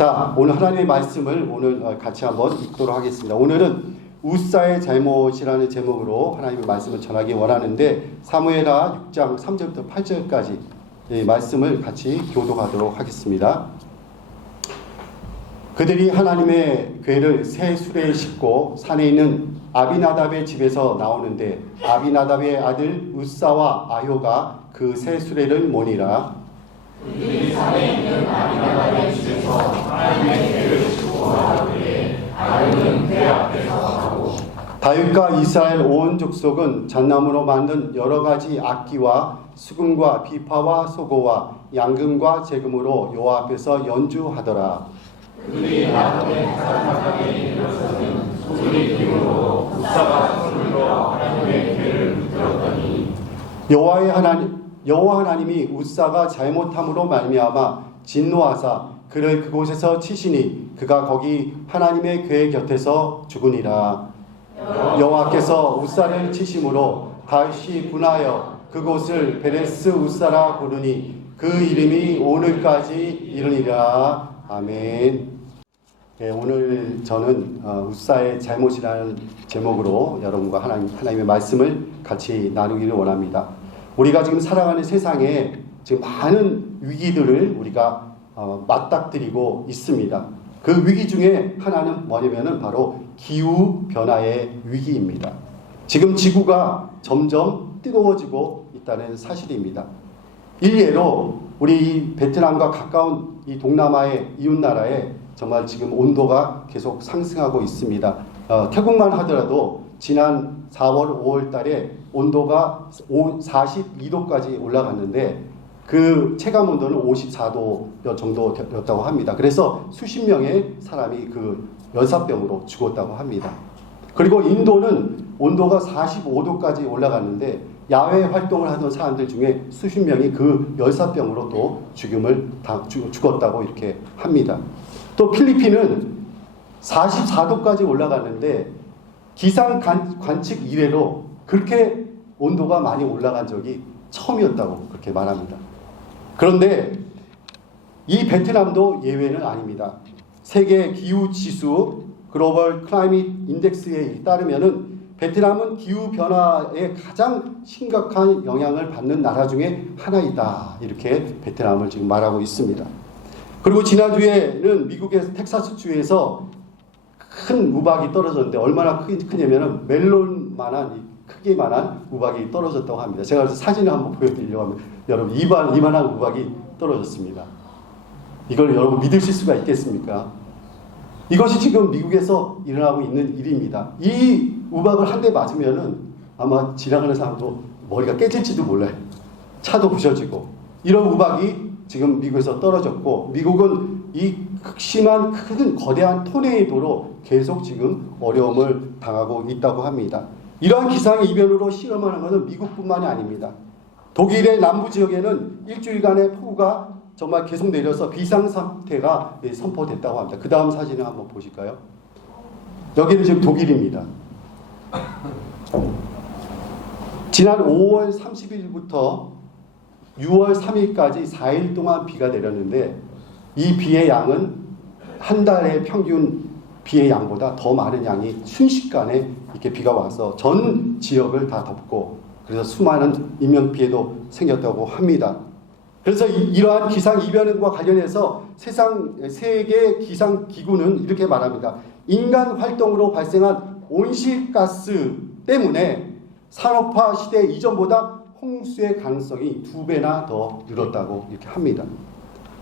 자, 오늘 하나님의 말씀을 오늘 같이 한번 읽도록 하겠습니다. 오늘은 우사의 잘못이라는 제목으로 하나님의 말씀을 전하기 원하는데 사무엘하 6장 3절부터 8절까지 말씀을 같이 교독하도록 하겠습니다. 그들이 하나님의 궤를 새 수레에 싣고 산에 있는 아비나답의 집에서 나오는데 아비나답의 아들 우사와 아효가 그 새 수레를 모니라. 그들이 산에 있는 아비나답의 집에서 하나님의 궤를 싣고 나오되 아효는 궤 앞에서 가고 다윗과 이스라엘 온 족속은 잣나무로 만든 여러 가지 악기와 수금과 비파와 소고와 양금과 제금으로 여호와 앞에서 연주하더라. 그들이 나오는 산마당에 이르러서는 소리를 기울고 우사가 손으로 하나님의 궤를 붙들었더니 여호와 하나님이 우사가 잘못함으로 말미암아 진노하사 그를 그곳에서 치시니 그가 거기 하나님의 궤 곁에서 죽으니라. 여호와께서 우사를 치심으로 다윗이 분하여 그곳을 베레스 우사라 부르니 그 이름이 오늘까지 이르니라. 아멘. 네, 오늘 저는 우사의 잘못이라는 제목으로 여러분과 하나님의 말씀을 같이 나누기를 원합니다. 우리가 지금 살아가는 세상에 지금 많은 위기들을 우리가 맞닥뜨리고 있습니다. 그 위기 중에 하나는 뭐냐면은 바로 기후 변화의 위기입니다. 지금 지구가 점점 뜨거워지고 있다는 사실입니다. 일례로 우리 베트남과 가까운 이 동남아의 이웃나라에 정말 지금 온도가 계속 상승하고 있습니다. 태국만 하더라도 지난 4월, 5월 달에 온도가 42도까지 올라갔는데 그 체감 온도는 54도 정도였다고 합니다. 그래서 수십 명의 사람이 그 열사병으로 죽었다고 합니다. 그리고 인도는 온도가 45도까지 올라갔는데 야외 활동을 하던 사람들 중에 수십 명이 그 열사병으로 또 죽었다고 이렇게 합니다. 또 필리핀은 44도까지 올라갔는데 기상 관측 이래로 그렇게 온도가 많이 올라간 적이 처음이었다고 그렇게 말합니다. 그런데 이 베트남도 예외는 아닙니다. 세계 기후 지수 글로벌 클라이밋 인덱스에 따르면은 베트남은 기후 변화에 가장 심각한 영향을 받는 나라 중에 하나이다. 이렇게 베트남을 지금 말하고 있습니다. 그리고 지난주에는 미국의 텍사스주에서 큰 우박이 떨어졌는데 얼마나 크냐면은 멜론만한 크기만한 우박이 떨어졌다고 합니다. 제가 그래서 사진을 한번 보여드리려고 합니다. 여러분 이만한 우박이 떨어졌습니다. 이걸 여러분 믿으실 수가 있겠습니까? 이것이 지금 미국에서 일어나고 있는 일입니다. 이 우박을 한 대 맞으면은 아마 지나가는 사람도 머리가 깨질지도 몰라요. 차도 부셔지고 이런 우박이 지금 미국에서 떨어졌고 미국은 이 극심한 큰 거대한 토네이도로 계속 지금 어려움을 당하고 있다고 합니다. 이러한 기상 이변으로 실험하는 것은 미국뿐만이 아닙니다. 독일의 남부 지역에는 일주일간의 폭우가 정말 계속 내려서 비상사태가 선포됐다고 합니다. 그 다음 사진을 한번 보실까요? 여기는 지금 독일입니다. 지난 5월 30일부터 6월 3일까지 4일 동안 비가 내렸는데 이 비의 양은 한 달의 평균 비의 양보다 더 많은 양이 순식간에 이렇게 비가 와서 전 지역을 다 덮고 그래서 수많은 인명피해도 생겼다고 합니다. 그래서 이러한 기상 이변과 관련해서 세계 기상기구는 이렇게 말합니다. 인간 활동으로 발생한 온실가스 때문에 산업화 시대 이전보다 홍수의 가능성이 2배나 더 늘었다고 이렇게 합니다.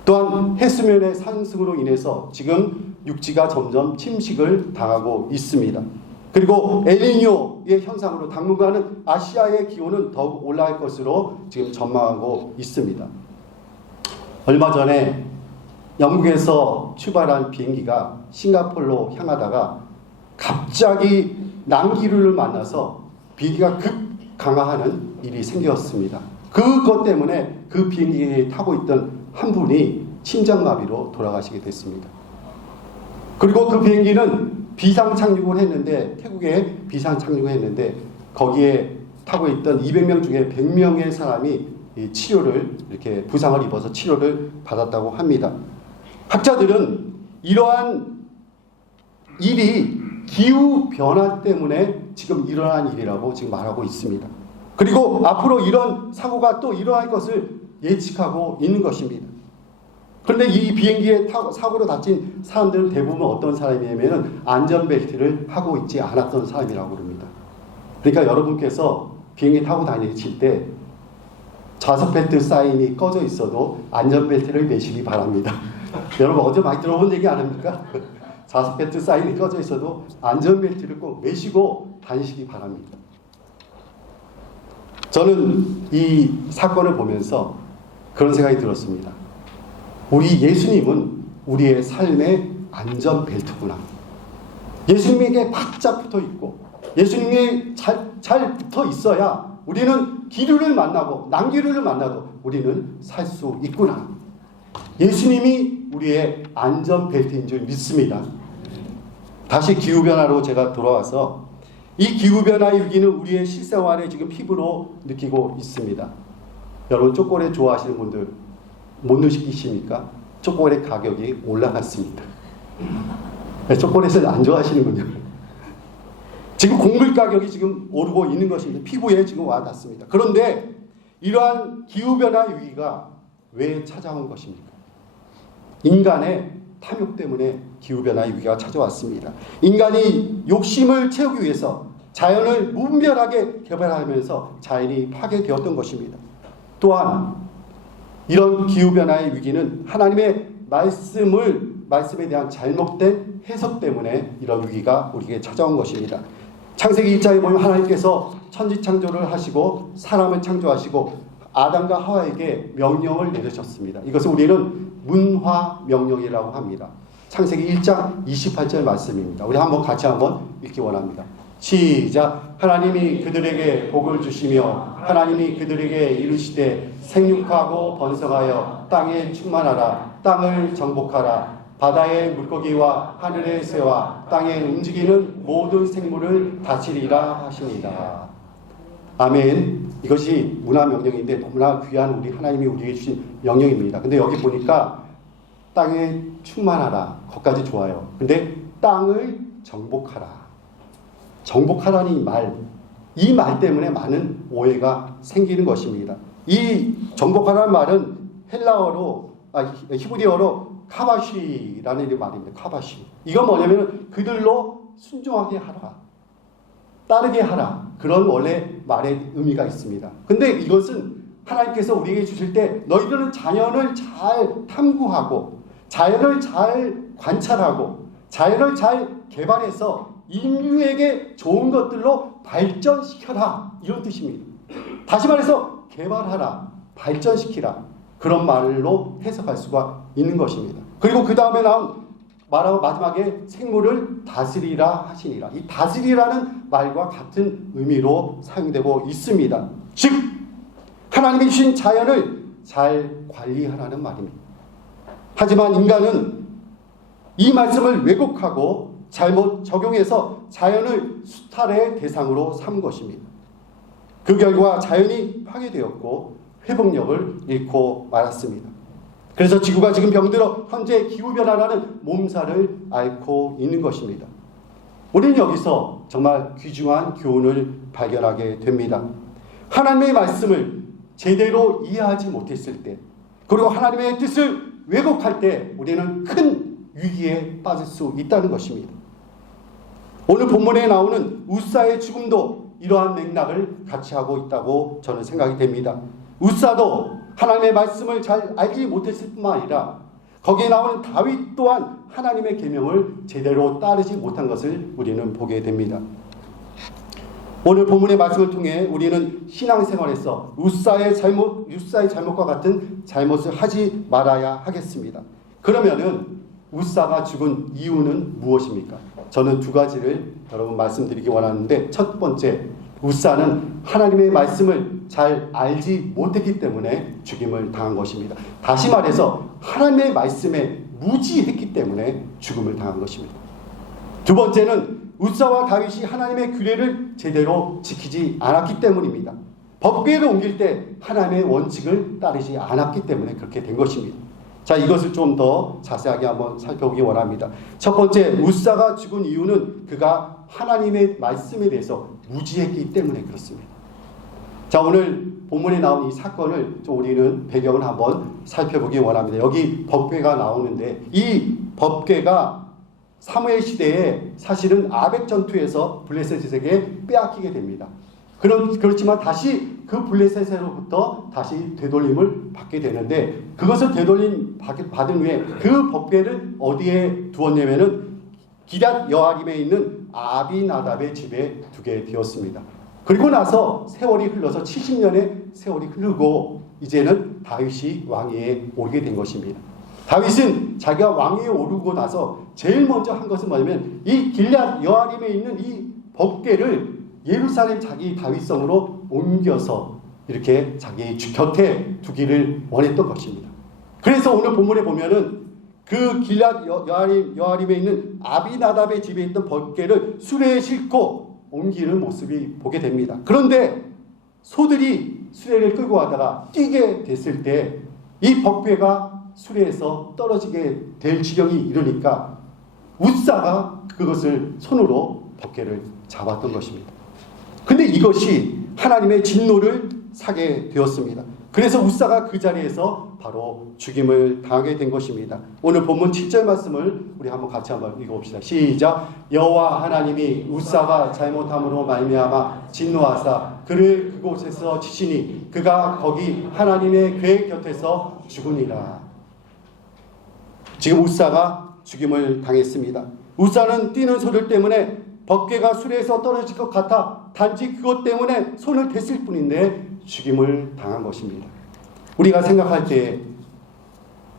또한 해수면의 상승으로 인해서 지금 육지가 점점 침식을 당하고 있습니다. 그리고 엘니뇨의 현상으로 당분간은 아시아의 기온은 더욱 올라갈 것으로 지금 전망하고 있습니다. 얼마 전에 영국에서 출발한 비행기가 싱가포르로 향하다가 갑자기 난기류를 만나서 비행기가 급강하하는 일이 생겼습니다. 그것 때문에 그 비행기에 타고 있던 한 분이 심장마비로 돌아가시게 됐습니다. 그리고 그 비행기는 비상 착륙을 했는데 태국에 비상 착륙을 했는데 거기에 타고 있던 200명 중에 100명의 사람이 치료를 이렇게 부상을 입어서 치료를 받았다고 합니다. 학자들은 이러한 일이 기후 변화 때문에 지금 일어난 일이라고 지금 말하고 있습니다. 그리고 앞으로 이런 사고가 또 일어날 것을 예측하고 있는 것입니다. 그런데 이 비행기에 사고로 다친 사람들은 대부분 어떤 사람이냐면 안전벨트를 하고 있지 않았던 사람이라고 그럽니다. 그러니까 여러분께서 비행기 타고 다니실 때 좌석벨트 사인이 꺼져 있어도 안전벨트를 매시기 바랍니다. 여러분 어제 많이 들어본 얘기 아닙니까? 좌석벨트 사인이 꺼져 있어도 안전벨트를 꼭 매시고 다니시기 바랍니다. 저는 이 사건을 보면서 그런 생각이 들었습니다. 우리 예수님은 우리의 삶의 안전벨트구나. 예수님에게 바짝 붙어 있고 예수님에 잘 붙어 있어야 우리는 기류를 만나고 난기류를 만나도 우리는 살 수 있구나. 예수님이 우리의 안전벨트인 줄 믿습니다. 다시 기후변화로 제가 돌아와서 이 기후변화의 위기는 우리의 실생활에 지금 피부로 느끼고 있습니다. 여러분 초콜릿 좋아하시는 분들 못 느끼십니까? 초콜릿 가격이 올라갔습니다. 초콜릿을 안 좋아하시는군요. 지금 곡물 가격이 지금 오르고 있는 것입니다. 피부에 지금 와닿습니다. 그런데 이러한 기후변화 위기가 왜 찾아온 것입니까? 인간의 탐욕 때문에 기후변화 위기가 찾아왔습니다. 인간이 욕심을 채우기 위해서 자연을 무분별하게 개발하면서 자연이 파괴되었던 것입니다. 또한 이런 기후변화의 위기는 하나님의 말씀에 대한 잘못된 해석 때문에 이런 위기가 우리에게 찾아온 것입니다. 창세기 1장에 보면 하나님께서 천지창조를 하시고 사람을 창조하시고 아담과 하와에게 명령을 내리셨습니다. 이것을 우리는 문화명령이라고 합니다. 창세기 1장 28절 말씀입니다. 우리 같이 한번 읽기 원합니다. 시작. 하나님이 그들에게 복을 주시며 하나님이 그들에게 이르시되 생육하고 번성하여 땅에 충만하라. 땅을 정복하라. 바다의 물고기와 하늘의 새와 땅에 움직이는 모든 생물을 다스리라 하십니다. 아멘. 이것이 문화명령인데 너무나 귀한 우리 하나님이 우리에게 주신 명령입니다. 근데 여기 보니까 땅에 충만하라. 거기까지 좋아요. 근데 땅을 정복하라. 정복하라는 이 말 때문에 많은 오해가 생기는 것입니다. 이 정복하라는 말은 히브리어로 카바시라는 말입니다. 카바시. 이건 뭐냐면 그들로 순종하게 하라. 따르게 하라. 그런 원래 말의 의미가 있습니다. 근데 이것은 하나님께서 우리에게 주실 때 너희들은 자연을 잘 탐구하고 자연을 잘 관찰하고 자연을 잘 개발해서 인류에게 좋은 것들로 발전시켜라. 이런 뜻입니다. 다시 말해서 개발하라. 발전시키라. 그런 말로 해석할 수가 있는 것입니다. 그리고 그 다음에 나온 말하고 마지막에 생물을 다스리라 하시니라. 이 다스리라는 말과 같은 의미로 사용되고 있습니다. 즉 하나님이 주신 자연을 잘 관리하라는 말입니다. 하지만 인간은 이 말씀을 왜곡하고 잘못 적용해서 자연을 수탈의 대상으로 삼은 것입니다. 그 결과 자연이 파괴되었고 회복력을 잃고 말았습니다. 그래서 지구가 지금 병들어 현재 기후변화라는 몸살을 앓고 있는 것입니다. 우리는 여기서 정말 귀중한 교훈을 발견하게 됩니다. 하나님의 말씀을 제대로 이해하지 못했을 때, 그리고 하나님의 뜻을 왜곡할 때 우리는 큰 위기에 빠질 수 있다는 것입니다. 오늘 본문에 나오는 웃사의 죽음도 이러한 맥락을 같이 하고 있다고 저는 생각이 됩니다. 웃사도 하나님의 말씀을 잘 알지 못했을 뿐만 아니라 거기에 나오는 다윗 또한 하나님의 계명을 제대로 따르지 못한 것을 우리는 보게 됩니다. 오늘 본문의 말씀을 통해 우리는 신앙생활에서 웃사의 잘못과 같은 잘못을 하지 말아야 하겠습니다. 그러면은 웃사가 죽은 이유는 무엇입니까? 저는 두 가지를 여러분 말씀드리기 원하는데, 첫 번째, 웃사는 하나님의 말씀을 잘 알지 못했기 때문에 죽임을 당한 것입니다. 다시 말해서 하나님의 말씀에 무지했기 때문에 죽음을 당한 것입니다. 두 번째는 웃사와 다윗이 하나님의 규례를 제대로 지키지 않았기 때문입니다. 법궤를 옮길 때 하나님의 원칙을 따르지 않았기 때문에 그렇게 된 것입니다. 자, 이것을 좀 더 자세하게 한번 살펴보기 원합니다. 첫 번째, 우사가 죽은 이유는 그가 하나님의 말씀에 대해서 무지했기 때문에 그렇습니다. 자, 오늘 본문에 나온 이 사건을 좀 우리는 배경을 한번 살펴보기 원합니다. 여기 법궤가 나오는데 이 법궤가 사무엘 시대에 사실은 아벡 전투에서 블레셋에게 빼앗기게 됩니다. 그렇지만 다시 그 블레셋으로부터 다시 되돌림을 받게 되는데 그것을 되돌림 받은 후에 그 법궤를 어디에 두었냐면은 기럇 여아림에 있는 아비나답의 집에 두게 되었습니다. 그리고 나서 세월이 흘러서 70년의 세월이 흐르고 이제는 다윗이 왕위에 오르게 된 것입니다. 다윗은 자기가 왕위에 오르고 나서 제일 먼저 한 것은 뭐냐면 이 길앗 여아림에 있는 이 법궤를 예루살렘 자기 다윗성으로 옮겨서 이렇게 자기 곁에 두기를 원했던 것입니다. 그래서 오늘 본문에 보면은 그 길앗 여아림에 있는 아비나답의 집에 있던 법궤를 수레에 싣고 옮기는 모습이 보게 됩니다. 그런데 소들이 수레를 끌고 가다가 뛰게 됐을 때 이 법궤가 수레에서 떨어지게 될 지경이 이르니까 우사가 그것을 손으로 법궤를 잡았던 것입니다. 근데 이것이 하나님의 진노를 사게 되었습니다. 그래서 우사가 그 자리에서 바로 죽임을 당하게 된 것입니다. 오늘 본문 7절 말씀을 우리 같이 한번 읽어봅시다. 시작. 여호와 하나님이 우사가 잘못함으로 말미암아 진노하사 그를 그곳에서 치시니 그가 거기 하나님의 궤 곁에서 죽으니라. 지금 우사가 죽임을 당했습니다. 우사는 뛰는 소리 때문에 법궤가 수레에서 떨어질 것 같아 단지 그것 때문에 손을 댔을 뿐인데 죽임을 당한 것입니다. 우리가 생각할 때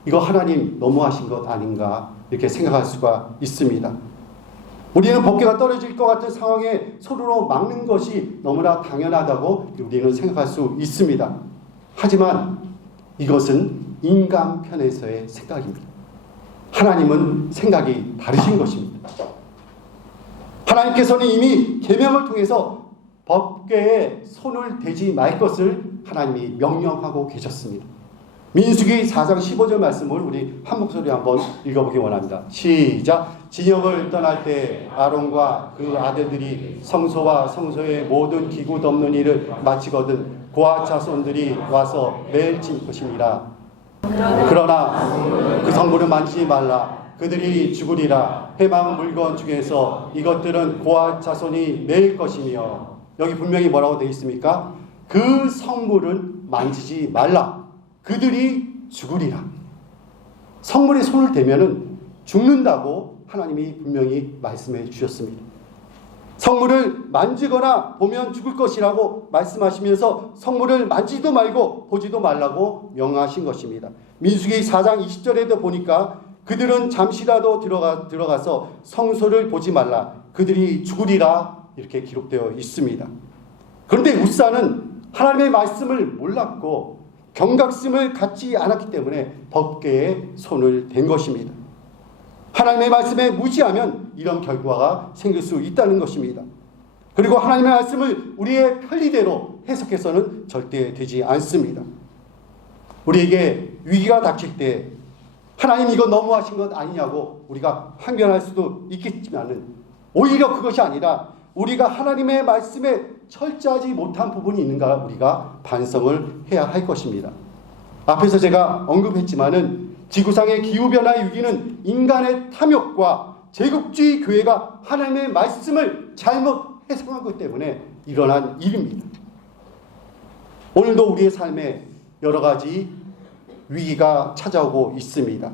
이거 하나님 너무하신 것 아닌가 이렇게 생각할 수가 있습니다. 우리는 법궤가 떨어질 것 같은 상황에 손으로 막는 것이 너무나 당연하다고 우리는 생각할 수 있습니다. 하지만 이것은 인간 편에서의 생각입니다. 하나님은 생각이 다르신 것입니다. 하나님께서는 이미 계명을 통해서 법궤에 손을 대지 말 것을 하나님이 명령하고 계셨습니다. 민수기 4장 15절 말씀을 우리 한 목소리 한번 읽어보기 원합니다. 시작. 진영을 떠날 때 아론과 그 아들들이 성소와 성소의 모든 기구 덮는 일을 마치거든 고아 자손들이 와서 매일 칠 것입니다. 그러나 그 성물을 만지지 말라. 그들이 죽으리라. 회막 물건 중에서 이것들은 고아 자손이 매일 것이며, 여기 분명히 뭐라고 되어 있습니까? 그 성물은 만지지 말라. 그들이 죽으리라. 성물에 손을 대면은 죽는다고 하나님이 분명히 말씀해 주셨습니다. 성물을 만지거나 보면 죽을 것이라고 말씀하시면서 성물을 만지도 말고 보지도 말라고 명하신 것입니다. 민수기 4장 20절에도 보니까 그들은 잠시라도 들어가서 성소를 보지 말라. 그들이 죽으리라. 이렇게 기록되어 있습니다. 그런데 우사는 하나님의 말씀을 몰랐고 경각심을 갖지 않았기 때문에 법궤에 손을 댄 것입니다. 하나님의 말씀에 무시하면 이런 결과가 생길 수 있다는 것입니다. 그리고 하나님의 말씀을 우리의 편리대로 해석해서는 절대 되지 않습니다. 우리에게 위기가 닥칠 때 하나님 이거 너무하신 것 아니냐고 우리가 항변할 수도 있겠지만은 오히려 그것이 아니라 우리가 하나님의 말씀에 철저하지 못한 부분이 있는가 우리가 반성을 해야 할 것입니다. 앞에서 제가 언급했지만은 지구상의 기후변화의 위기는 인간의 탐욕과 제국주의 교회가 하나님의 말씀을 잘못 해석한 것 때문에 일어난 일입니다. 오늘도 우리의 삶에 여러 가지 위기가 찾아오고 있습니다.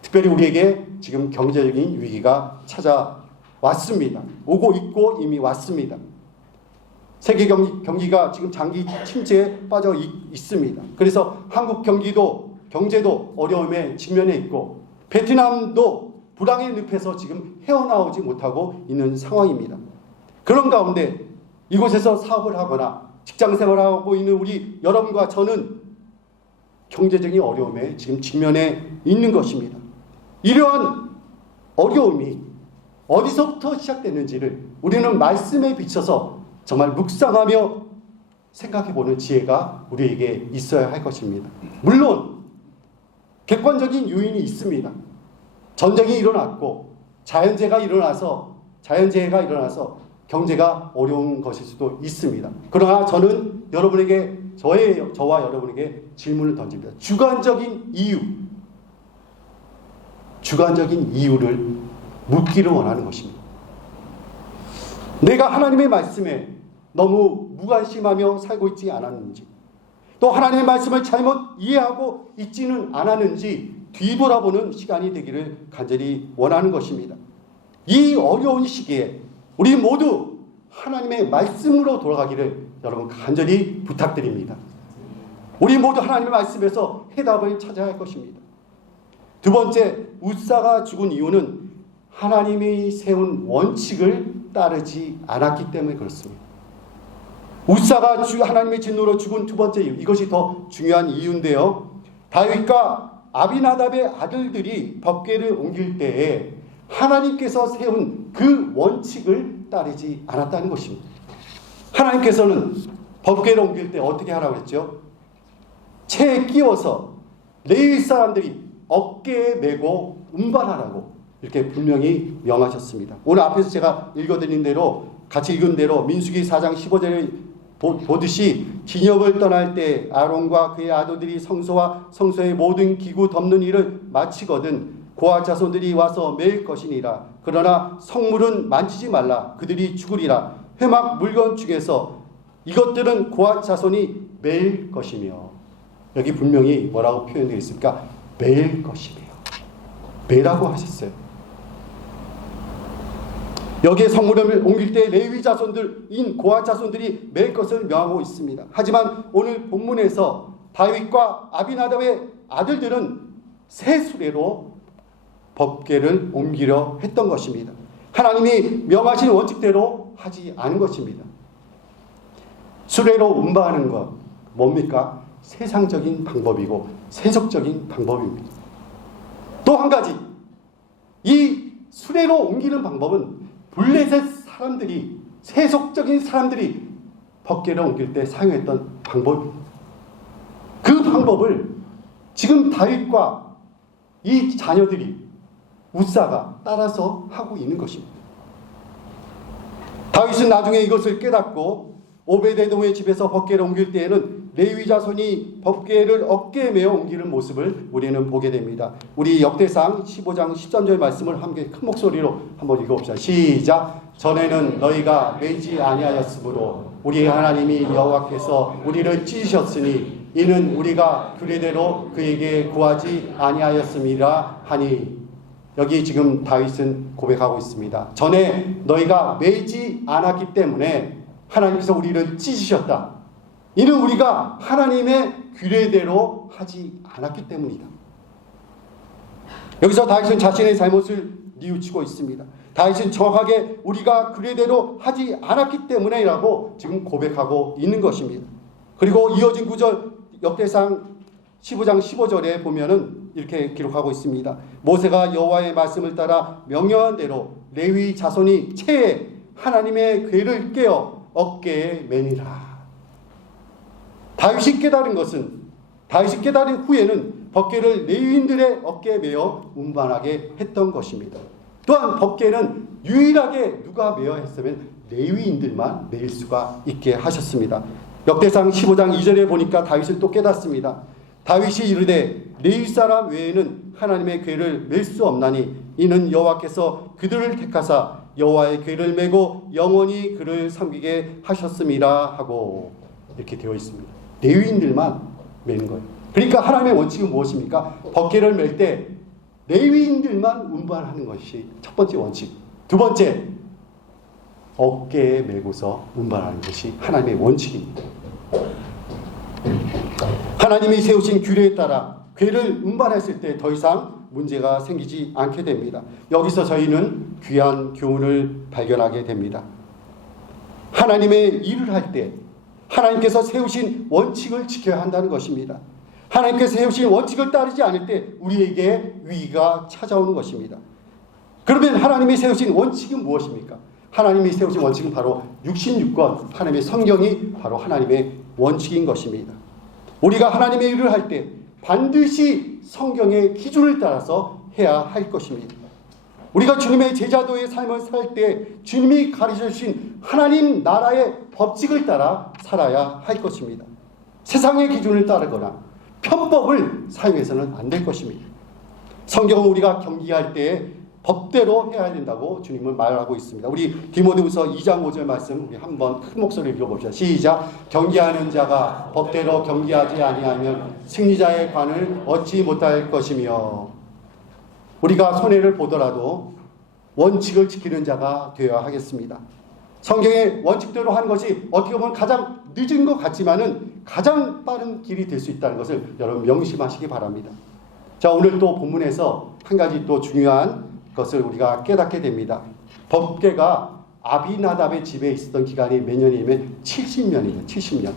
특별히 우리에게 지금 경제적인 위기가 찾아왔습니다. 오고 있고 이미 왔습니다. 세계 경기가 지금 장기 침체에 빠져 있습니다. 그래서 한국 경제도 어려움에 직면해 있고 베트남도 불황의 늪에서 지금 헤어나오지 못하고 있는 상황입니다. 그런 가운데 이곳에서 사업을 하거나 직장생활을 하고 있는 우리 여러분과 저는 경제적인 어려움에 지금 직면해 있는 것입니다. 이러한 어려움이 어디서부터 시작됐는지를 우리는 말씀에 비춰서 정말 묵상하며 생각해보는 지혜가 우리에게 있어야 할 것입니다. 물론 객관적인 요인이 있습니다. 전쟁이 일어났고 자연재해가 일어나서 경제가 어려운 것일 수도 있습니다. 그러나 저는 여러분에게 저와 여러분에게 질문을 던집니다. 주관적인 이유를 묻기를 원하는 것입니다. 내가 하나님의 말씀에 너무 무관심하며 살고 있지 않았는지, 또 하나님의 말씀을 잘못 이해하고 있지는 않았는지 뒤돌아보는 시간이 되기를 간절히 원하는 것입니다. 이 어려운 시기에 우리 모두 하나님의 말씀으로 돌아가기를 여러분 간절히 부탁드립니다. 우리 모두 하나님의 말씀에서 해답을 찾아야 할 것입니다. 두 번째, 웃사가 죽은 이유는 하나님이 세운 원칙을 따르지 않았기 때문에 그렇습니다. 웃사가 하나님의 진노로 죽은 두 번째 이유, 이것이 더 중요한 이유인데요. 다윗과 아비나답의 아들들이 법궤를 옮길 때에 하나님께서 세운 그 원칙을 따르지 않았다는 것입니다. 하나님께서는 법궤를 옮길 때 어떻게 하라고 했죠? 채에 끼워서 레위 사람들이 어깨에 메고 운반하라고 이렇게 분명히 명하셨습니다. 오늘 앞에서 제가 읽어드린 대로, 같이 읽은 대로 민수기 4장 15절을 보듯이 진역을 떠날 때 아론과 그의 아들들이 성소와 성소의 모든 기구 덮는 일을 마치거든 고아 자손들이 와서 매일 것이니라. 그러나 성물은 만지지 말라. 그들이 죽으리라. 회막 물건 중에서 이것들은 고아 자손이 매일 것이며, 여기 분명히 뭐라고 표현되어 있습니까? 매일 것이며, 매라고 하셨어요. 여기에 성물을 옮길 때 레위 자손들인 고아 자손들이 맬 것을 명하고 있습니다. 하지만 오늘 본문에서 다윗과 아비나답의 아들들은 새 수레로 법궤를 옮기려 했던 것입니다. 하나님이 명하신 원칙대로 하지 않은 것입니다. 수레로 운반하는 것 뭡니까? 세상적인 방법이고 세속적인 방법입니다. 또 한 가지, 이 수레로 옮기는 방법은 블레셋 사람들이, 세속적인 사람들이 법궤를 옮길 때 사용했던 방법입니다. 그 방법을 지금 다윗과 이 자녀들이, 웃사가 따라서 하고 있는 것입니다. 다윗은 나중에 이것을 깨닫고 오베데돔의 집에서 법궤를 옮길 때에는 레위 자손이 법궤를 어깨에 메어 옮기는 모습을 우리는 보게 됩니다. 우리 역대상 15장 13절 말씀을 함께 큰 목소리로 한번 읽어봅시다. 시작. 전에는 너희가 매지 아니하였으므로 우리 하나님이 여호와께서 우리를 찢으셨으니 이는 우리가 규례대로 그에게 구하지 아니하였음이라 하니. 여기 지금 다윗은 고백하고 있습니다. 전에 너희가 매지 않았기 때문에 하나님께서 우리를 찢으셨다. 이는 우리가 하나님의 규례대로 하지 않았기 때문이다. 여기서 다윗은 자신의 잘못을 뉘우치고 있습니다. 다윗은 정확하게 우리가 규례대로 하지 않았기 때문에라고 지금 고백하고 있는 것입니다. 그리고 이어진 구절 역대상 15장 15절에 보면은 이렇게 기록하고 있습니다. 모세가 여호와의 말씀을 따라 명령한 대로 레위 자손이 채에 하나님의 궤를 깨어 어깨에 매니라. 다윗이 깨달은 후에는 법궤를 레위인들의 어깨에 메어 운반하게 했던 것입니다. 또한 법궤는 유일하게 누가 메어 했으면 레위인들만 메일 수가 있게 하셨습니다. 역대상 15장 2절에 보니까 다윗을 또 깨닫습니다. 다윗이 이르되 레위 사람 외에는 하나님의 궤를 맬 수 없나니 이는 여호와께서 그들을 택하사 여호와의 궤를 메고 영원히 그를 섬기게 하셨음이라 하고 이렇게 되어 있습니다. 레위인들만 매는 거예요. 그러니까 하나님의 원칙은 무엇입니까? 법궤를 맬 때 레위인들만 운반하는 것이 첫 번째 원칙. 두 번째, 어깨에 메고서 운반하는 것이 하나님의 원칙입니다. 하나님이 세우신 규례에 따라 궤를 운반했을 때 더 이상 문제가 생기지 않게 됩니다. 여기서 저희는 귀한 교훈을 발견하게 됩니다. 하나님의 일을 할 때 하나님께서 세우신 원칙을 지켜야 한다는 것입니다. 하나님께서 세우신 원칙을 따르지 않을 때 우리에게 위기가 찾아오는 것입니다. 그러면 하나님이 세우신 원칙은 무엇입니까? 하나님이 세우신 원칙은 바로 66권, 하나님의 성경이 바로 하나님의 원칙인 것입니다. 우리가 하나님의 일을 할 때 반드시 성경의 기준을 따라서 해야 할 것입니다. 우리가 주님의 제자도의 삶을 살 때 주님이 가르쳐 주신 하나님 나라의 법칙을 따라 살아야 할 것입니다. 세상의 기준을 따르거나 편법을 사용해서는 안 될 것입니다. 성경은 우리가 경기할 때 법대로 해야 된다고 주님은 말하고 있습니다. 우리 디모데후서 2장 5절 말씀 우리 한번 큰 목소리로 읽어봅시다. 시작. 경기하는 자가 법대로 경기하지 아니하면 승리자의 관을 얻지 못할 것이며, 우리가 손해를 보더라도 원칙을 지키는 자가 되어야 하겠습니다. 성경의 원칙대로 하는 것이 어떻게 보면 가장 늦은 것 같지만은 가장 빠른 길이 될 수 있다는 것을 여러분 명심하시기 바랍니다. 자, 오늘 또 본문에서 한 가지 또 중요한 것을 우리가 깨닫게 됩니다. 법궤가 아비나답의 집에 있었던 기간이 몇 년이면 70년이에요. 70년.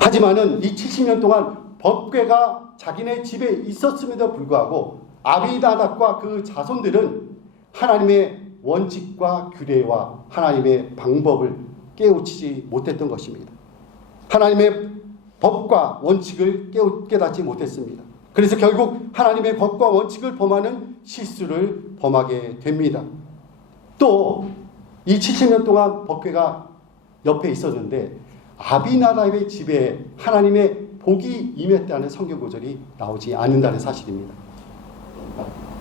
하지만은 이 70년 동안 법궤가 자기네 집에 있었음에도 불구하고 아비나답과 그 자손들은 하나님의 원칙과 규례와 하나님의 방법을 깨우치지 못했던 것입니다. 하나님의 법과 원칙을 깨닫지 못했습니다. 그래서 결국 하나님의 법과 원칙을 범하는 실수를 범하게 됩니다. 또 이 70년 동안 법궤가 옆에 있었는데 아비나답의 집에 하나님의 복이 임했다는 성경 구절이 나오지 않는다는 사실입니다.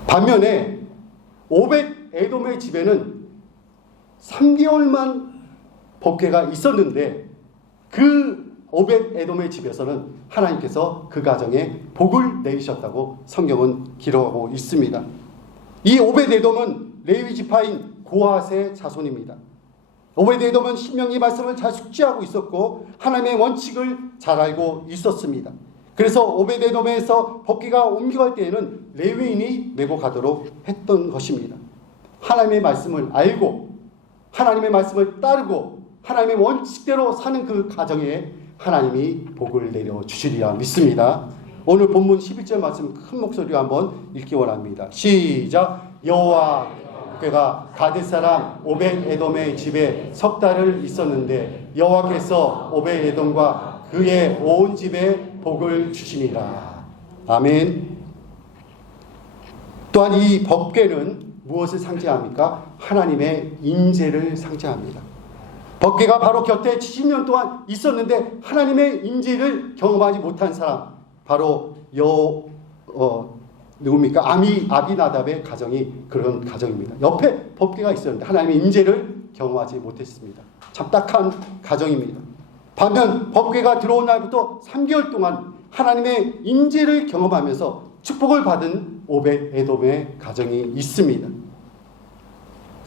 반면에 오벳 에돔의 집에는 3개월만 법궤가 있었는데 그 오벳 에돔의 집에서는 하나님께서 그 가정에 복을 내리셨다고 성경은 기록하고 있습니다. 이 오벳 에돔은 레위 지파인 고핫의 자손입니다. 오벳 에돔은 신명기 말씀을 잘 숙지하고 있었고 하나님의 원칙을 잘 알고 있었습니다. 그래서 오벳 에돔에서 법궤가 옮겨갈 때에는 레위인이 메고 가도록 했던 것입니다. 하나님의 말씀을 알고 하나님의 말씀을 따르고 하나님의 원칙대로 사는 그 가정에 하나님이 복을 내려주시리라 믿습니다. 오늘 본문 11절 말씀 큰 목소리로 한번 읽기 원합니다. 시작. 여호와께가 가뎃 사람 오벳 에돔의 집에 석 달을 있었는데 여호와께서 오벳 에돔과 그의 온 집에 복을 주시니라. 아멘. 또한 이 법궤는 무엇을 상징합니까? 하나님의 인재를 상징합니다. 법궤가 바로 곁에 70년 동안 있었는데 하나님의 인재를 경험하지 못한 사람, 바로 누굽니까? 아비나답의 가정이 그런 가정입니다. 옆에 법궤가 있었는데 하나님의 인재를 경험하지 못했습니다. 참 딱한 가정입니다. 반면 법궤가 들어온 날부터 3개월 동안 하나님의 인재를 경험하면서 축복을 받은 오벳 에돔의 가정이 있습니다.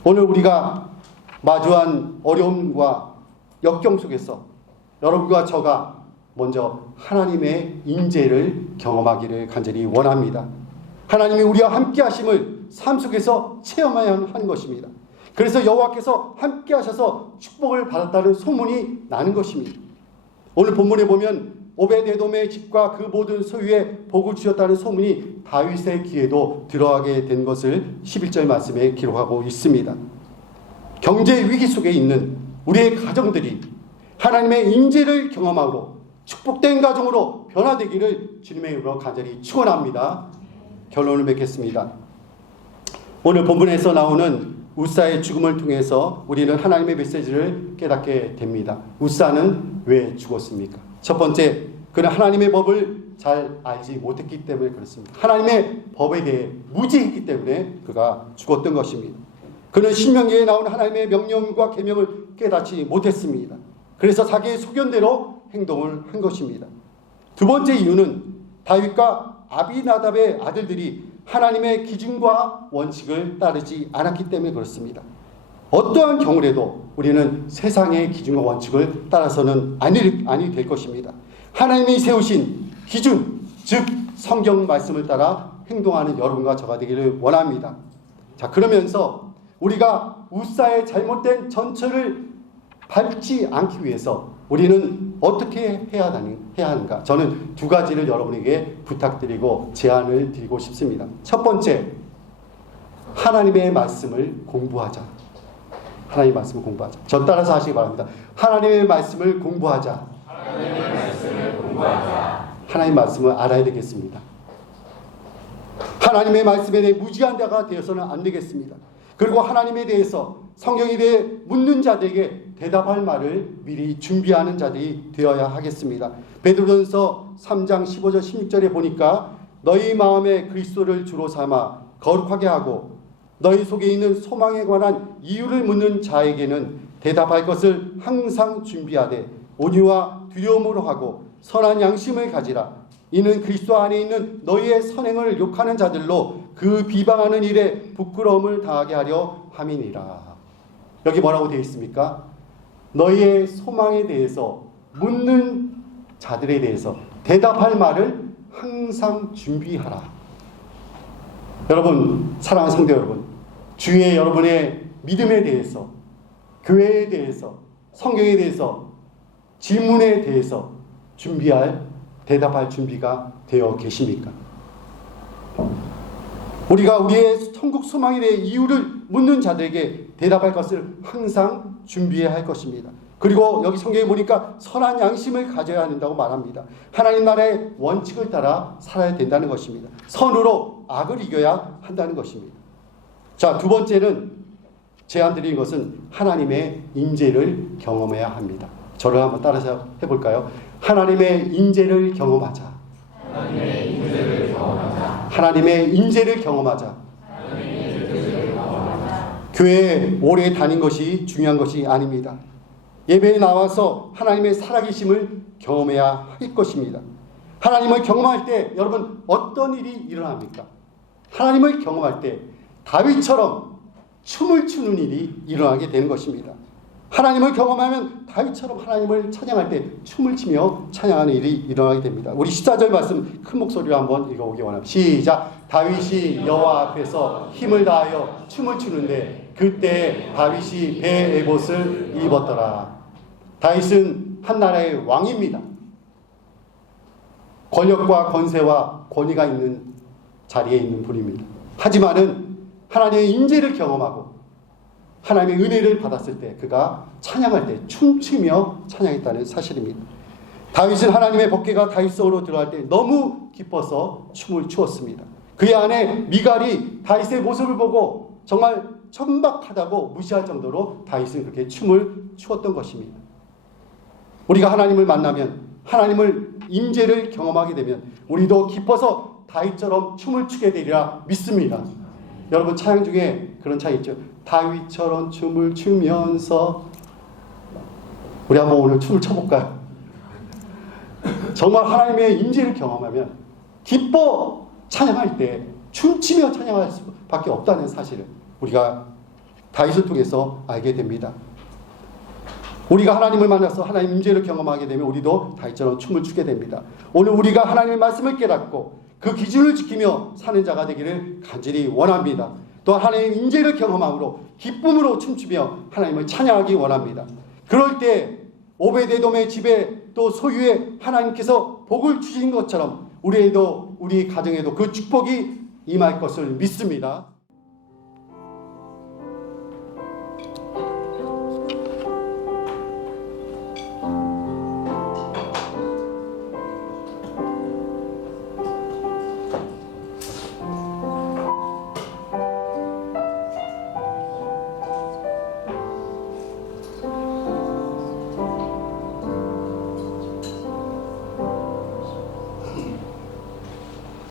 오늘 우리가 마주한 어려움과 역경 속에서 여러분과 저가 먼저 하나님의 인재를 경험하기를 간절히 원합니다. 하나님이 우리와 함께 하심을 삶 속에서 체험해야 하는 것입니다. 그래서 여호와께서 함께 하셔서 축복을 받았다는 소문이 나는 것입니다. 오늘 본문에 보면 오벳 에돔의 집과 그 모든 소유에 복을 주셨다는 소문이 다윗의 귀에도 들어가게 된 것을 11절 말씀에 기록하고 있습니다. 경제 위기 속에 있는 우리의 가정들이 하나님의 인재를 경험하고 축복된 가정으로 변화되기를 주님의 이름으로 간절히 축원합니다. 결론을 맺겠습니다. 오늘 본문에서 나오는 우사의 죽음을 통해서 우리는 하나님의 메시지를 깨닫게 됩니다. 우사는 왜 죽었습니까? 첫 번째, 그는 하나님의 법을 잘 알지 못했기 때문에 그렇습니다. 하나님의 법에 대해 무지했기 때문에 그가 죽었던 것입니다. 그는 신명기에 나온 하나님의 명령과 계명을 깨닫지 못했습니다. 그래서 자기의 소견대로 행동을 한 것입니다. 두 번째 이유는 다윗과 아비나답의 아들들이 하나님의 기준과 원칙을 따르지 않았기 때문에 그렇습니다. 어떠한 경우라도 우리는 세상의 기준과 원칙을 따라서는 아니 될 것입니다. 하나님이 세우신 기준, 즉 성경 말씀을 따라 행동하는 여러분과 저가 되기를 원합니다. 자, 그러면서 우리가 우사의 잘못된 전철을 밟지 않기 위해서 우리는 어떻게 해야 하는가? 저는 두 가지를 여러분에게 부탁드리고 제안을 드리고 싶습니다. 첫 번째, 하나님의 말씀을 공부하자. 하나님의 말씀을 공부하자. 저 따라서 하시기 바랍니다. 하나님의 말씀을 공부하자. 하나님 말씀을 알아야 되겠습니다. 하나님의 말씀에 대해 무지한 자가 되어서는 안 되겠습니다. 그리고 하나님에 대해서 성경에 대해 묻는 자들에게 대답할 말을 미리 준비하는 자들이 되어야 하겠습니다. 베드로전서 3장 15절 16절에 보니까 너희 마음에 그리스도를 주로 삼아 거룩하게 하고 너희 속에 있는 소망에 관한 이유를 묻는 자에게는 대답할 것을 항상 준비하되 온유와 두려움으로 하고 선한 양심을 가지라. 이는 그리스도 안에 있는 너희의 선행을 욕하는 자들로 그 비방하는 일에 부끄러움을 당하게 하려 함이니라. 여기 뭐라고 되어 있습니까? 너희의 소망에 대해서 묻는 자들에 대해서 대답할 말을 항상 준비하라. 여러분, 사랑하는 성도 여러분, 주의 여러분의 믿음에 대해서, 교회에 대해서, 성경에 대해서, 질문에 대해서 대답할 준비가 되어 계십니까? 우리가 우리의 천국 소망에 대해 이유를 묻는 자들에게 대답할 것을 항상 준비해야 할 것입니다. 그리고 여기 성경에 보니까 선한 양심을 가져야 한다고 말합니다. 하나님 나라의 원칙을 따라 살아야 된다는 것입니다. 선으로 악을 이겨야 한다는 것입니다. 자, 두 번째는 제안드린 것은 하나님의 인재를 경험해야 합니다. 저를 한번 따라서 해볼까요? 하나님의 인재를 경험하자. 하나님의 인재를 경험하자. 하나님의 인재를 경험하자. 교회에 오래 다닌 것이 중요한 것이 아닙니다. 예배에 나와서 하나님의 살아계심을 경험해야 할 것입니다. 하나님을 경험할 때 여러분 어떤 일이 일어납니까? 하나님을 경험할 때 다윗처럼 춤을 추는 일이 일어나게 되는 것입니다. 하나님을 경험하면 다윗처럼 하나님을 찬양할 때 춤을 추며 찬양하는 일이 일어나게 됩니다. 우리 14절 말씀 큰 목소리로 한번 읽어보기 원합니다. 시작. 다윗이 여호와 앞에서 힘을 다하여 춤을 추는데 그때 다윗이 배 에봇을 입었더라. 다윗은 한 나라의 왕입니다. 권력과 권세와 권위가 있는 자리에 있는 분입니다. 하지만은 하나님의 인재를 경험하고 하나님의 은혜를 받았을 때 그가 찬양할 때 춤추며 찬양했다는 사실입니다. 다윗은 하나님의 법궤가 다윗 성으로 들어갈 때 너무 기뻐서 춤을 추었습니다. 그의 아내 미갈이 다윗의 모습을 보고 정말 천박하다고 무시할 정도로 다윗은 그렇게 춤을 추었던 것입니다. 우리가 하나님을 만나면 하나님을 인재를 경험하게 되면 우리도 기뻐서 다윗처럼 춤을 추게 되리라 믿습니다. 여러분 찬양 중에 그런 찬양 있죠. 다윗처럼 춤을 추면서 우리 한번 오늘 춤을 춰볼까요? 정말 하나님의 인재를 경험하면 기뻐 찬양할 때 춤추며 찬양할 수밖에 없다는 사실을 우리가 다윗을 통해서 알게 됩니다. 우리가 하나님을 만나서 하나님 인재를 경험하게 되면 우리도 다윗처럼 춤을 추게 됩니다. 오늘 우리가 하나님의 말씀을 깨닫고 그 기준을 지키며 사는 자가 되기를 간절히 원합니다. 또 하나님의 인재를 경험함으로 기쁨으로 춤추며 하나님을 찬양하기 원합니다. 그럴 때 오베데돔의 집에 또 소유에 하나님께서 복을 주신 것처럼 우리에도 우리 가정에도 그 축복이 임할 것을 믿습니다.